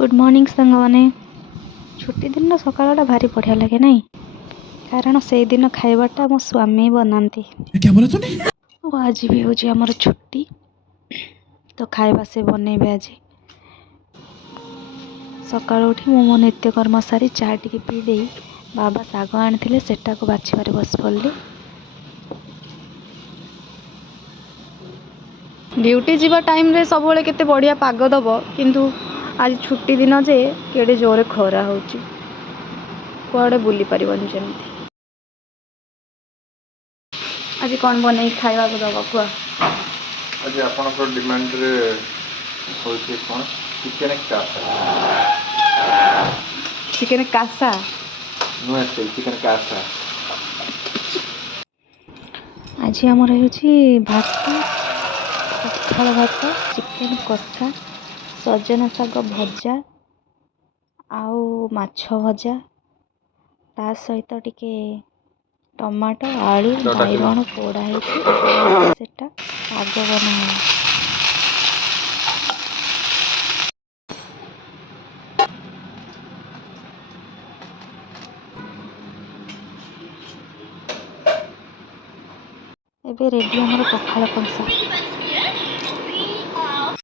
Good morning सांग मैंने छुट्टी दिन सकाळटा भारी बढ़िया लगे नहीं कारण से दिन खाइबाटा मो स्वामी बनाती क्या बोला तूने? आज भी हूँ आमर छुट्टी तो खाइबा से बनइबे आज सकाळ उठी मो नित्यकर्म सारी चा टी पी दे बाबा शाग आनी से बाछबार बस पड़ली ड्यूटी जीवा टाइम रे सब केते बढ़िया पाग दब किंतु आज छुट्टी दिन जे केड़े जोरे खरा होची कुआडे बुली परिबन जमती आज कौन बन खावा दबा कुआ आज आपन डिमांड रे होची कोन चिकन कासा चिकन कासा नुआ चिकन कासा आज आमर होची भात पखाल भात चिकन कषा सजना शाग भजा आउ माछ भजा ता सहित टिके टमाटो आलू बैगण पोड़ा सेटा पाग बना एबे रेडी हमर पखाल कंसा।